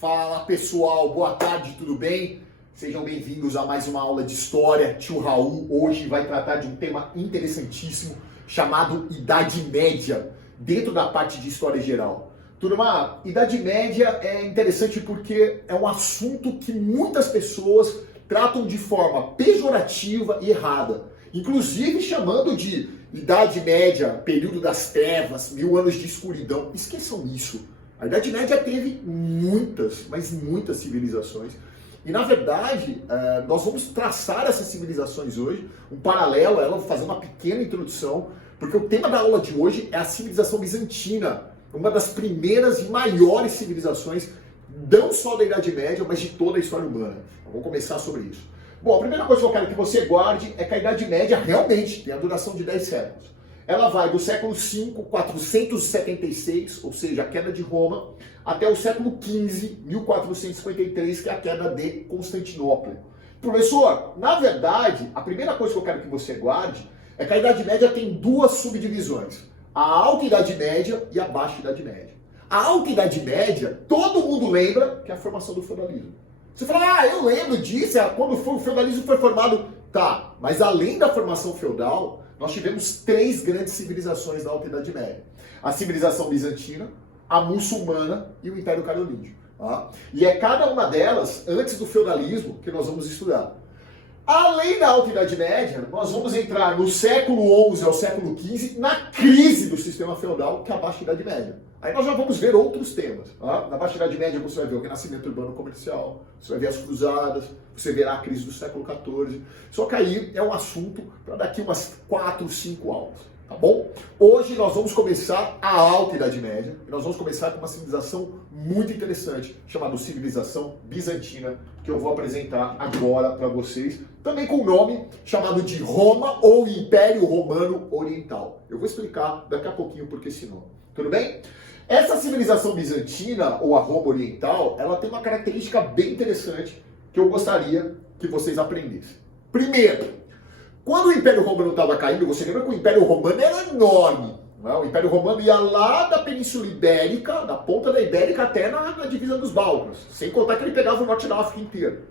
Fala pessoal, boa tarde, tudo bem? Sejam bem-vindos a mais uma aula de História. Tio Raul hoje vai tratar de um tema interessantíssimo chamado Idade Média, dentro da parte de História Geral. Turma, Idade Média é interessante porque é um assunto que muitas pessoas tratam de forma pejorativa e errada, inclusive chamando de Idade Média, período das trevas, 1000 anos de escuridão. Esqueçam isso. A Idade Média teve muitas, mas muitas civilizações. E, na verdade, nós vamos traçar essas civilizações hoje, um paralelo, ela fazer uma pequena introdução, porque o tema da aula de hoje é a civilização bizantina, uma das primeiras e maiores civilizações, não só da Idade Média, mas de toda a história humana. Eu vou começar sobre isso. Bom, a primeira coisa que eu quero que você guarde é que a Idade Média realmente tem a duração de 10 séculos. Ela vai do século V, 476, ou seja, a queda de Roma, até o século XV, 1453, que é a queda de Constantinopla. Professor, na verdade, a primeira coisa que eu quero que você guarde é que a Idade Média tem duas subdivisões. A Alta Idade Média e a Baixa Idade Média. A Alta Idade Média, todo mundo lembra que é a formação do feudalismo. Você fala, eu lembro disso, quando o feudalismo foi formado. Tá, mas além da formação feudal, nós tivemos três grandes civilizações da Alta Idade Média. A civilização bizantina, a muçulmana e o Império Carolíngio. Tá? E é cada uma delas, antes do feudalismo, que nós vamos estudar. Além da Alta Idade Média, nós vamos entrar no século XI ao século XV, na crise do sistema feudal, que é a Baixa Idade Média. Aí nós já vamos ver outros temas. Tá? Na Baixa Idade Média você vai ver o renascimento urbano comercial, você vai ver as cruzadas, você verá a crise do século XIV. Só que aí é um assunto para daqui umas 4, 5 aulas. Tá bom? Hoje nós vamos começar a Alta Idade Média, e nós vamos começar com uma civilização muito interessante, chamada civilização bizantina, que eu vou apresentar agora para vocês, também com o nome chamado de Roma ou Império Romano Oriental. Eu vou explicar daqui a pouquinho por que esse nome. Tudo bem? Essa civilização bizantina, ou a Roma Oriental, ela tem uma característica bem interessante que eu gostaria que vocês aprendessem. Primeiro, quando o Império Romano estava caindo, você lembra que o Império Romano era enorme. Né? O Império Romano ia lá da Península Ibérica, da ponta da Ibérica até na divisa dos Balcãs. Sem contar que ele pegava o norte da África inteiro.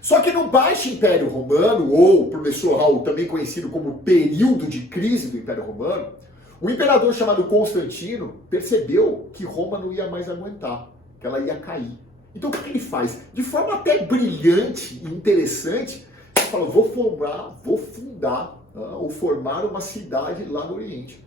Só que no Baixo Império Romano, ou, professor Raul, também conhecido como período de crise do Império Romano, o imperador chamado Constantino percebeu que Roma não ia mais aguentar, que ela ia cair. Então o que ele faz? De forma até brilhante e interessante, ele fala, vou fundar ou formar uma cidade lá no Oriente.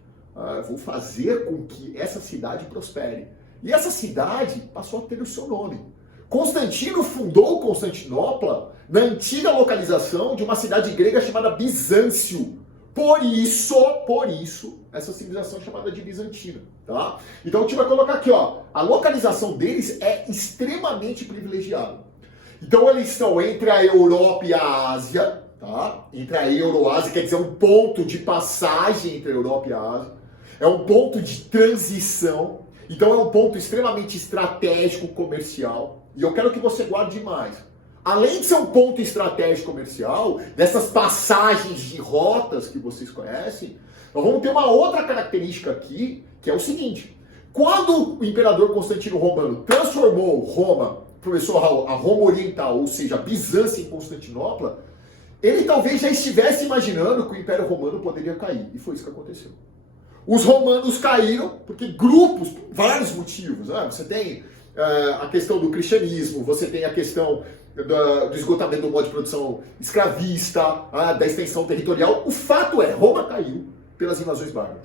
Vou fazer com que essa cidade prospere. E essa cidade passou a ter o seu nome. Constantino fundou Constantinopla na antiga localização de uma cidade grega chamada Bizâncio. Por isso, essa civilização é chamada de bizantina, tá? Então a gente vai colocar aqui, ó, a localização deles é extremamente privilegiada. Então eles estão entre a Europa e a Ásia, tá? Entre a Euroásia, quer dizer, um ponto de passagem entre a Europa e a Ásia. É um ponto de transição. Então é um ponto extremamente estratégico comercial. E eu quero que você guarde mais. Além de ser um ponto estratégico comercial, dessas passagens de rotas que vocês conhecem, nós vamos ter uma outra característica aqui, que é o seguinte. Quando o imperador Constantino Romano transformou Roma, professor Raul, a Roma Oriental, ou seja, Bizâncio em Constantinopla, ele talvez já estivesse imaginando que o Império Romano poderia cair. E foi isso que aconteceu. Os romanos caíram porque grupos, por vários motivos. Né? Você tem a questão do cristianismo, você tem a questão do esgotamento do modo de produção escravista, da extensão territorial. O fato é, Roma caiu pelas invasões bárbaras.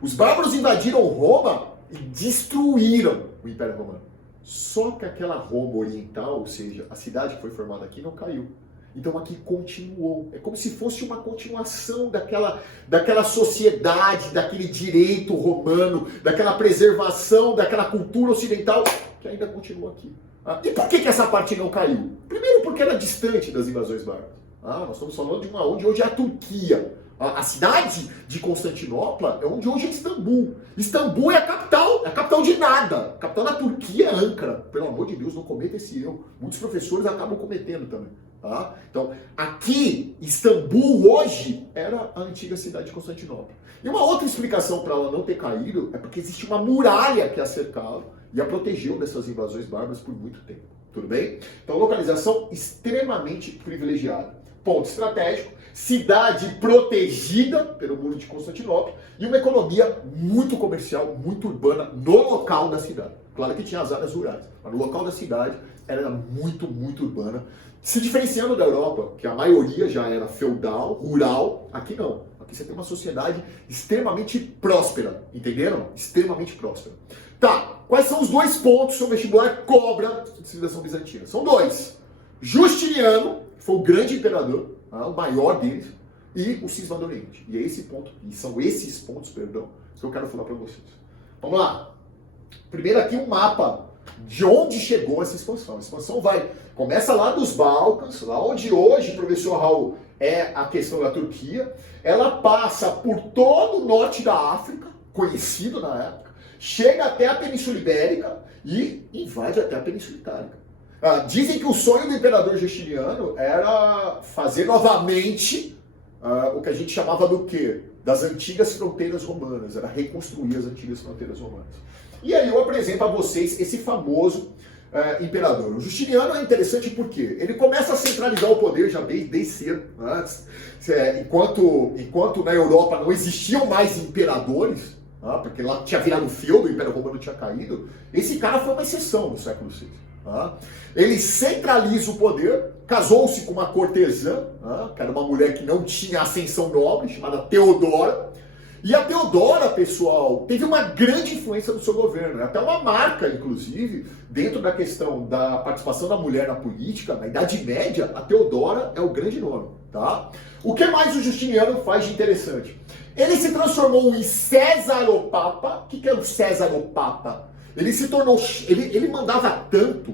Os bárbaros invadiram Roma e destruíram o Império Romano. Só que aquela Roma oriental, ou seja, a cidade que foi formada aqui, não caiu. Então aqui continuou. É como se fosse uma continuação daquela sociedade, daquele direito romano, daquela preservação, daquela cultura ocidental que ainda continua aqui. E por que essa parte não caiu? Primeiro porque era distante das invasões bárbaras. Nós estamos falando de onde hoje é a Turquia. A cidade de Constantinopla é onde hoje é Istambul. Istambul é a capital de nada. A capital da Turquia é Ankara. Pelo amor de Deus, não cometa esse erro. Muitos professores acabam cometendo também. Tá? Então, aqui, Istambul hoje era a antiga cidade de Constantinopla. E uma outra explicação para ela não ter caído é porque existe uma muralha que a cercava e a protegeu dessas invasões bárbaras por muito tempo. Tudo bem? Então, localização extremamente privilegiada. Ponto estratégico, cidade protegida pelo Muro de Constantinopla e uma economia muito comercial, muito urbana no local da cidade. Claro que tinha as áreas rurais, mas no local da cidade era muito, muito urbana, se diferenciando da Europa, que a maioria já era feudal, rural. Aqui não. Aqui você tem uma sociedade extremamente próspera, entenderam? Extremamente próspera. Tá, quais são os 2 pontos que o vestibular cobra de civilização bizantina? São 2. Justiniano, que foi o grande imperador, o maior deles, e o cisma do Oriente. E é esse ponto, e são esses pontos, perdão, que eu quero falar para vocês. Vamos lá. Primeiro aqui um mapa de onde chegou essa expansão. A expansão começa lá dos Balcãs, lá onde hoje, professor Raul, é a questão da Turquia. Ela passa por todo o norte da África, conhecido na época, chega até a Península Ibérica e invade até a Península Itálica. Dizem que o sonho do imperador Justiniano era fazer novamente o que a gente chamava do quê? Das antigas fronteiras romanas, era reconstruir as antigas fronteiras romanas. E aí eu apresento a vocês esse famoso imperador. O Justiniano é interessante porque ele começa a centralizar o poder já desde cedo. Enquanto na Europa não existiam mais imperadores, porque lá tinha virado feudo, o Império Romano tinha caído, esse cara foi uma exceção no século VI. Ele centraliza o poder, casou-se com uma cortesã, que era uma mulher que não tinha ascensão nobre, chamada Teodora. E a Teodora, pessoal, teve uma grande influência no seu governo, até uma marca, inclusive, dentro da questão da participação da mulher na política, na Idade Média, a Teodora é o grande nome, tá? O que mais o Justiniano faz de interessante? Ele se transformou em Césaropapa. O que é o Césaropapa? Ele se tornou, ele mandava tanto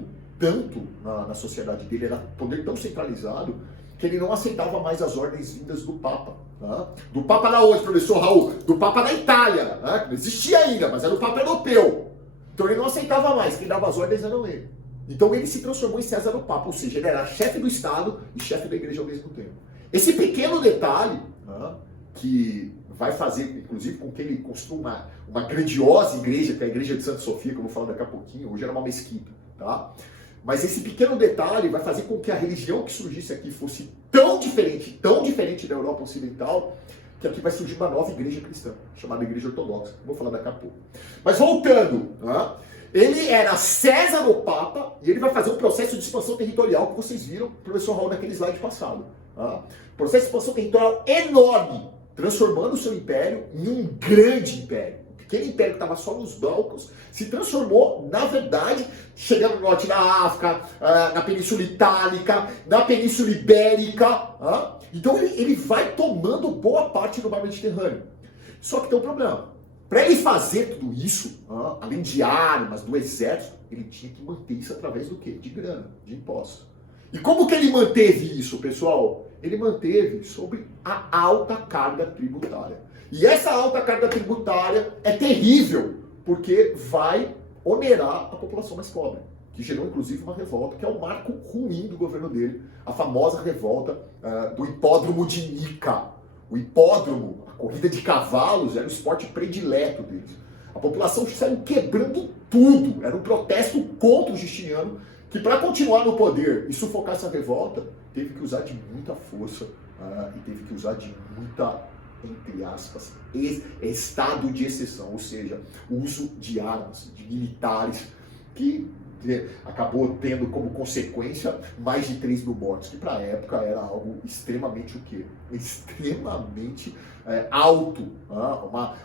na sociedade dele, era poder tão centralizado, que ele não aceitava mais as ordens vindas do Papa. Do Papa da onde, professor Raul? Do Papa da Itália, que não existia ainda, mas era o Papa europeu. Então ele não aceitava mais, quem dava as ordens era ele. Então ele se transformou em César o Papa, ou seja, ele era chefe do Estado e chefe da igreja ao mesmo tempo. Esse pequeno detalhe, que vai fazer, inclusive, com que ele construa uma grandiosa igreja, que é a igreja de Santa Sofia, que eu vou falar daqui a pouquinho, hoje era uma mesquita, tá? Mas esse pequeno detalhe vai fazer com que a religião que surgisse aqui fosse tão diferente da Europa Ocidental, que aqui vai surgir uma nova igreja cristã, chamada Igreja Ortodoxa. Vou falar daqui a pouco. Mas voltando, ele era César o Papa, e ele vai fazer um processo de expansão territorial que vocês viram, professor Raul, naquele slide passado. Processo de expansão territorial enorme, transformando o seu império em um grande império. Aquele império que estava só nos Balcãs se transformou, na verdade, chegando no norte da África, na Península Itálica, na Península Ibérica. Então ele vai tomando boa parte do mar Mediterrâneo. Só que tem um problema. Para ele fazer tudo isso, além de armas, do exército, ele tinha que manter isso através do quê? De grana, de impostos. E como que ele manteve isso, pessoal? Ele manteve sobre a alta carga tributária. E essa alta carga tributária é terrível, porque vai onerar a população mais pobre, que gerou inclusive uma revolta, que é o marco ruim do governo dele, a famosa revolta do hipódromo de Nica. O hipódromo, a corrida de cavalos, era o esporte predileto deles. A população saiu quebrando tudo, era um protesto contra o Justiniano, que para continuar no poder e sufocar essa revolta, teve que usar de muita força e teve que usar de muita, entre aspas, estado de exceção, ou seja, o uso de armas, de militares, que acabou tendo como consequência mais de 3 mil mortos, que para a época era algo extremamente o quê? Extremamente alto.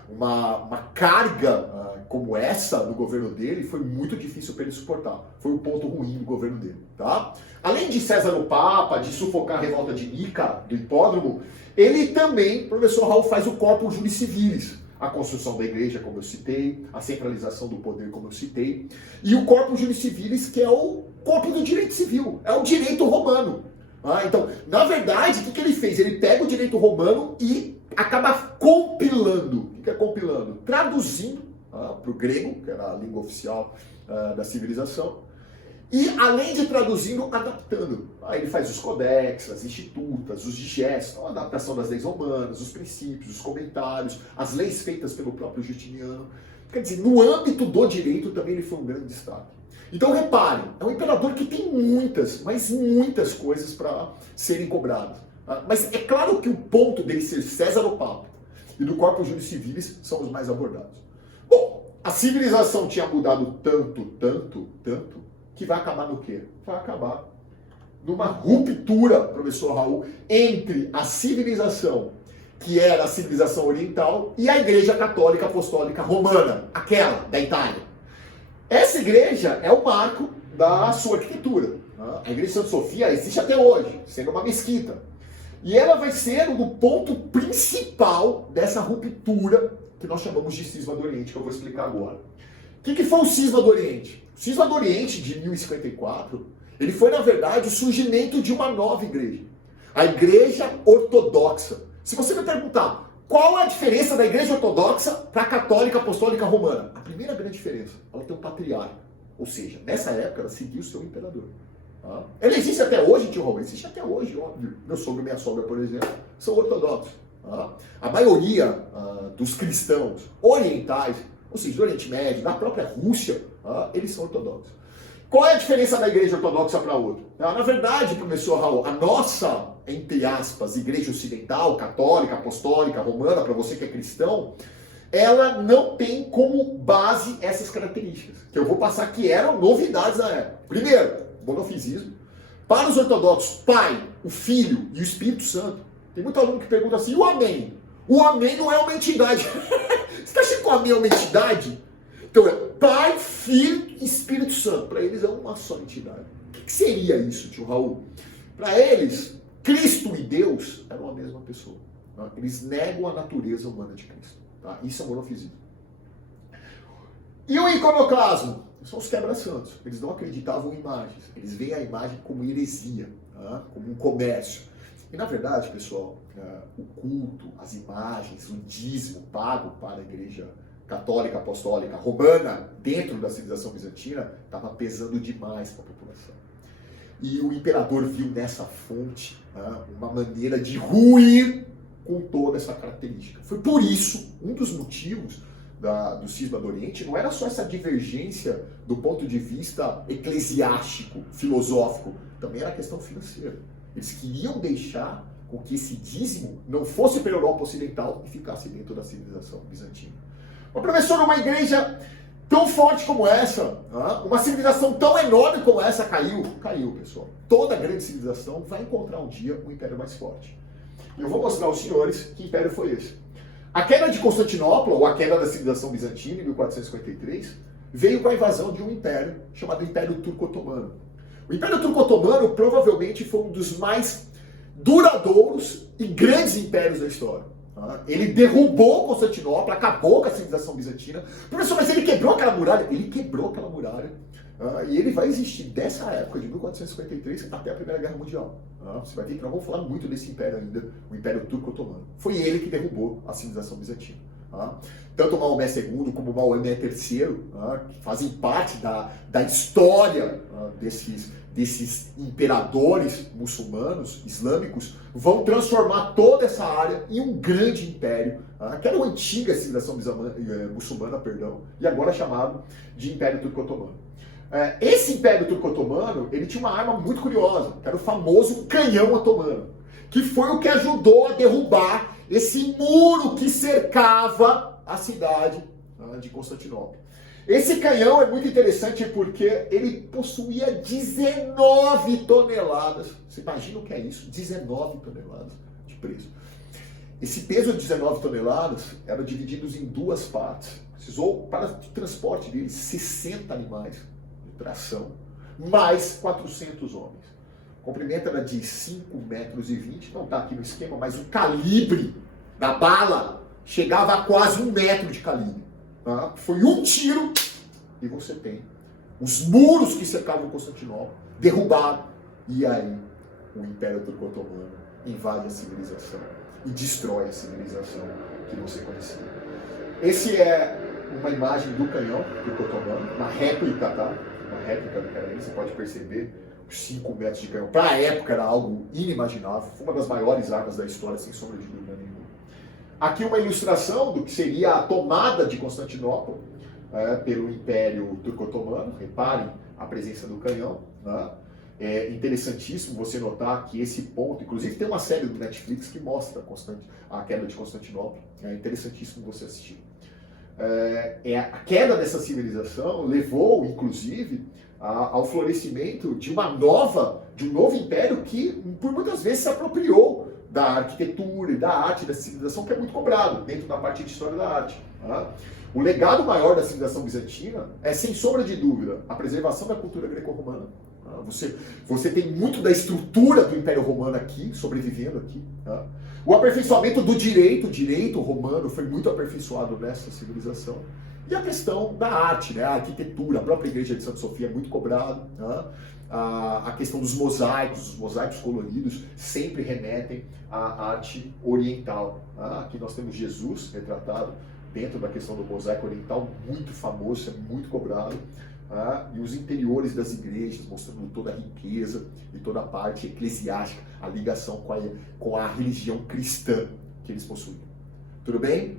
Uma carga como essa no governo dele foi muito difícil para ele suportar. Foi um ponto ruim do governo dele. Tá? Além de César o Papa, de sufocar a revolta de Nica, do hipódromo, ele também, professor Raul, faz o Corpus Juris Civilis, a construção da igreja, como eu citei, a centralização do poder, como eu citei, e o Corpus Juris Civilis, que é o corpo do direito civil, é o direito romano. Então, na verdade, o que ele fez? Ele pega o direito romano e acaba compilando. O que é compilando? Traduzindo para o grego, que era a língua oficial da civilização, e além de traduzindo, adaptando. Ele faz os codex, as institutas, os digestos, a adaptação das leis romanas, os princípios, os comentários, as leis feitas pelo próprio Justiniano. Quer dizer, no âmbito do direito também ele foi um grande destaque. Então reparem, é um imperador que tem muitas, mas muitas coisas para serem cobradas. Mas é claro que o ponto dele ser César o Papa e do Corpus Juris Civilis são os mais abordados. Bom, a civilização tinha mudado tanto, que vai acabar no quê? Vai acabar numa ruptura, professor Raul, entre a civilização, que era a civilização oriental, e a Igreja Católica Apostólica Romana, aquela da Itália. Essa igreja é o marco da sua arquitetura. A Igreja de Santa Sofia existe até hoje, sendo uma mesquita. E ela vai ser o ponto principal dessa ruptura que nós chamamos de Cisma do Oriente, que eu vou explicar agora. O que foi o Cisma do Oriente? O Cisma do Oriente, de 1054, ele foi, na verdade, o surgimento de uma nova igreja. A Igreja Ortodoxa. Se você me perguntar qual é a diferença da Igreja Ortodoxa para a Católica Apostólica Romana, a primeira grande diferença, ela tem um patriarca. Ou seja, nessa época ela seguia o seu imperador. Ela existe até hoje, tio Raul, existe até hoje, óbvio. Meu sogro e minha sogra, por exemplo, são ortodoxos. A maioria dos cristãos orientais, ou seja, do Oriente Médio, da própria Rússia, eles são ortodoxos. Qual é a diferença da igreja ortodoxa para outra? Na verdade, professor Raul, a nossa, entre aspas, igreja ocidental, católica, apostólica, romana, para você que é cristão, ela não tem como base essas características, que eu vou passar que eram novidades na época. Primeiro, monofisismo. Para os ortodoxos, Pai, o Filho e o Espírito Santo. Tem muito aluno que pergunta assim, o Amém? O Amém não é uma entidade. Você está achando que o Amém é uma entidade? Então é Pai, Filho e Espírito Santo. Para eles é uma só entidade. O que seria isso, tio Raul? Para eles, Cristo e Deus eram a mesma pessoa. Eles negam a natureza humana de Cristo. Isso é monofisismo. E o iconoclasmo? São os quebra-santos. Eles não acreditavam em imagens. Eles veem a imagem como heresia, como um comércio. E na verdade, pessoal, o culto, as imagens, o dízimo pago para a igreja católica, apostólica, romana, dentro da civilização bizantina, estava pesando demais para a população. E o imperador viu nessa fonte uma maneira de ruir com toda essa característica. Foi por isso, um dos motivos do Cisma do Oriente não era só essa divergência do ponto de vista eclesiástico, filosófico, também era a questão financeira. Eles queriam deixar com que esse dízimo não fosse para a Europa Ocidental e ficasse dentro da civilização bizantina. Mas, professor, uma igreja tão forte como essa, uma civilização tão enorme como essa caiu? Caiu, pessoal. Toda grande civilização vai encontrar um dia um império mais forte. E eu vou mostrar aos senhores que império foi esse. A queda de Constantinopla, ou a queda da civilização bizantina, em 1453, veio com a invasão de um império chamado Império Turco-Otomano. O Império Turco-Otomano provavelmente foi um dos mais duradouros e grandes impérios da história. Ele derrubou Constantinopla, acabou com a civilização bizantina. Professor, mas ele quebrou aquela muralha? Ele quebrou aquela muralha. E ele vai existir dessa época, de 1453, até a Primeira Guerra Mundial. Você vai ver que nós vamos falar muito desse império ainda, o Império Turco-Otomano. Foi ele que derrubou a civilização bizantina. Tanto Maomé II como Maomé III, que fazem parte da história desses imperadores muçulmanos, islâmicos, vão transformar toda essa área em um grande império, que era uma antiga civilização muçulmana, e agora chamado de Império Turco-Otomano. Esse Império Turco-Otomano, ele tinha uma arma muito curiosa, que era o famoso canhão otomano, que foi o que ajudou a derrubar esse muro que cercava a cidade de Constantinopla. Esse canhão é muito interessante porque ele possuía 19 toneladas. Você imagina o que é isso? 19 toneladas de peso. Esse peso de 19 toneladas era dividido em duas partes. Precisou, para o transporte dele, 60 animais de tração, mais 400 homens. O comprimento era de 5,20 metros, não está aqui no esquema, mas o calibre da bala chegava a quase 1 metro de calibre. Foi um tiro e você tem os muros que cercavam Constantinopla derrubados. E aí o Império Turco-Otomano invade a civilização e destrói a civilização que você conhecia. Esse é uma imagem do canhão turco-otomano, uma réplica, tá? Uma réplica do canhão, você pode perceber os 5 metros de canhão. Para a época era algo inimaginável, foi uma das maiores armas da história, sem sombra de dúvida nenhuma. Aqui uma ilustração do que seria a tomada de Constantinopla. pelo Império Turco-Otomano. Reparem a presença do canhão. Né? É interessantíssimo você notar que esse ponto, inclusive tem uma série do Netflix que mostra a queda de Constantinopla. É interessantíssimo você assistir. A queda dessa civilização levou, inclusive, ao florescimento de um novo império que, por muitas vezes, se apropriou da arquitetura e da arte da civilização, que é muito cobrado dentro da parte de história da arte. Tá? O legado maior da civilização bizantina é, sem sombra de dúvida, a preservação da cultura greco-romana. Tá? Você tem muito da estrutura do Império Romano aqui, sobrevivendo aqui. Tá? O aperfeiçoamento do direito, o direito romano foi muito aperfeiçoado nessa civilização. E a questão da arte, né? A arquitetura, a própria igreja de Santa Sofia é muito cobrada. Né? A questão dos mosaicos, os mosaicos coloridos sempre remetem à arte oriental. Tá? Aqui nós temos Jesus retratado dentro da questão do mosaico oriental, muito famoso, é muito cobrado. E os interiores das igrejas, mostrando toda a riqueza e toda a parte eclesiástica, a ligação com a religião cristã que eles possuíam. Tudo bem?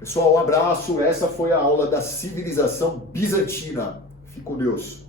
Pessoal, um abraço. Essa foi a aula da civilização bizantina. Fique com Deus.